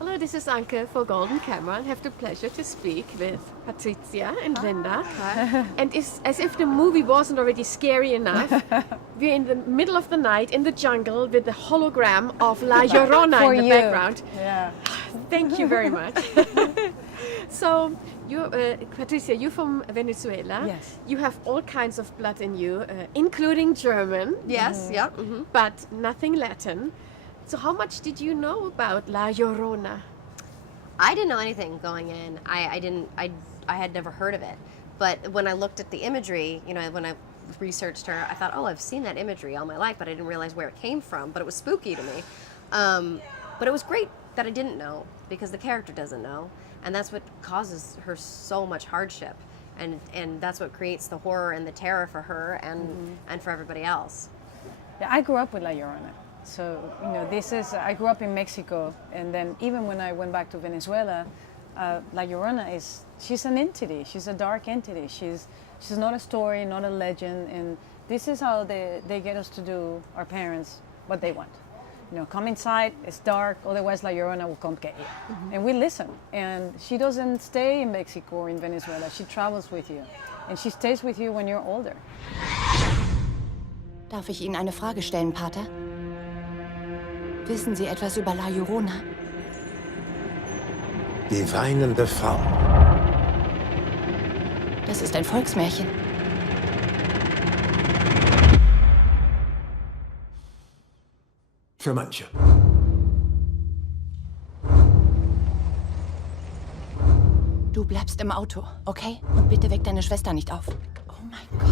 Hello, this is Anke for Golden Camera. I have the pleasure to speak with Patricia and Linda. And it's as if the movie wasn't already scary enough. We're in the middle of the night in the jungle with the hologram of La Llorona in the background. Yeah. Thank you very much. So, Patricia, you're from Venezuela. Yes. You have all kinds of blood in you, including German. Yes, yep. But nothing Latin. So how much did you know about La Llorona? I didn't know anything going in. I had never heard of it. But when I looked at the imagery, you know, when I researched her, I thought, oh, I've seen that imagery all my life, but I didn't realize where it came from. But it was spooky to me. But it was great that I didn't know, because the character doesn't know. And that's what causes her so much hardship. And that's what creates the horror and the terror for her and for everybody else. Yeah, I grew up with La Llorona. So, you know, I grew up in Mexico, and then even when I went back to Venezuela, La Llorona she's an entity, she's a dark entity. She's not a story, not a legend, and this is how they get us to do, our parents, what they want. You know, come inside, it's dark, otherwise La Llorona will come get you. And we listen, and she doesn't stay in Mexico or in Venezuela, she travels with you, and she stays with you when you're older. Darf ich Ihnen eine Frage stellen, Pater? Wissen Sie etwas über La Llorona? Die weinende Frau. Das ist ein Volksmärchen. Für manche. Du bleibst im Auto, okay? Und bitte weck deine Schwester nicht auf. Oh mein Gott.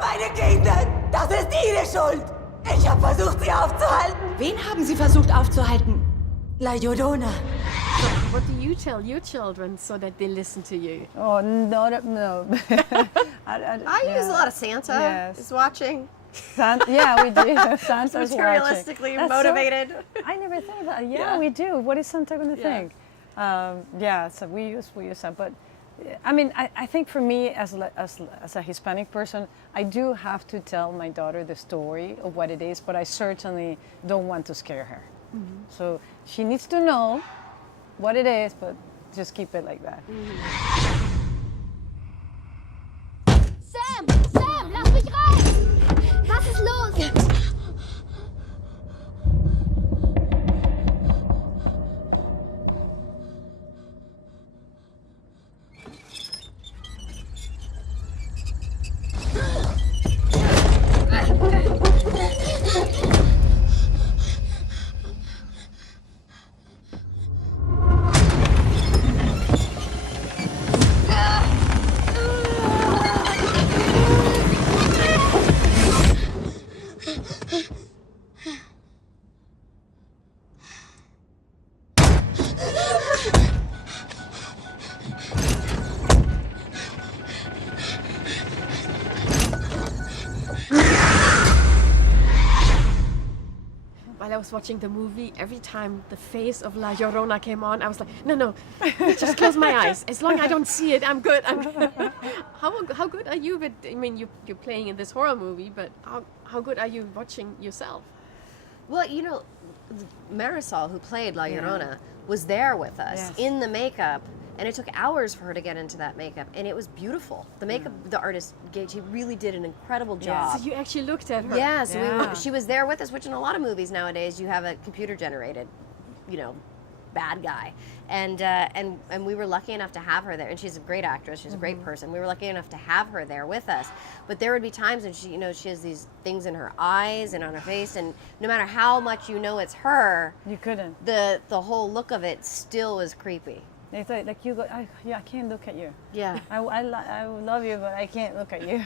Meine Kinder, das ist Ihre Schuld. Ich habe versucht, sie aufzuhalten. Wen haben Sie versucht aufzuhalten? La Llorona. So what do you tell your children so that they listen to you? Oh, no. I use a lot of Santa. Yes. Is watching. Yeah, we do. Santa's Materialistically watching. motivated. I never thought about it. Yeah, we do. What is Santa going to think? So we use that. But I mean, I think for me as a Hispanic person, I do have to tell my daughter the story of what it is, but I certainly don't want to scare her. So she needs to know what it is, but just keep it like that. Sam, lass mich rein! Was ist los? While I was watching the movie, every time the face of La Llorona came on, I was like, no, just close my eyes. As long as I don't see it, I'm good. How good are you with, I mean, you're playing in this horror movie, but how good are you watching yourself? Well, you know, Marisol, who played La Llorona, was there with us in the makeup, and it took hours for her to get into that makeup, and it was beautiful. The makeup, the artist, she really did an incredible job. So you actually looked at her? Yeah, so she was there with us, which in a lot of movies nowadays, you have a computer-generated, you know, bad guy. And we were lucky enough to have her there, and she's a great actress, she's a great person. We were lucky enough to have her there with us. But there would be times when she, you know, she has these things in her eyes and on her face, and no matter how much you know it's her, You couldn't. the whole look of it still was creepy. They thought, like, you go, I can't look at you. Yeah. I love you, but I can't look at you.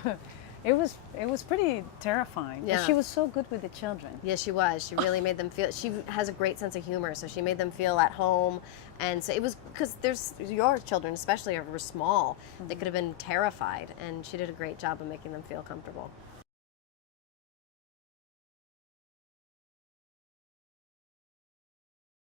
It was pretty terrifying. Yeah. But she was so good with the children. Yeah, she was. She really made them feel, she has a great sense of humor, so she made them feel at home. And so it was, because your children especially were small, they could have been terrified, and she did a great job of making them feel comfortable.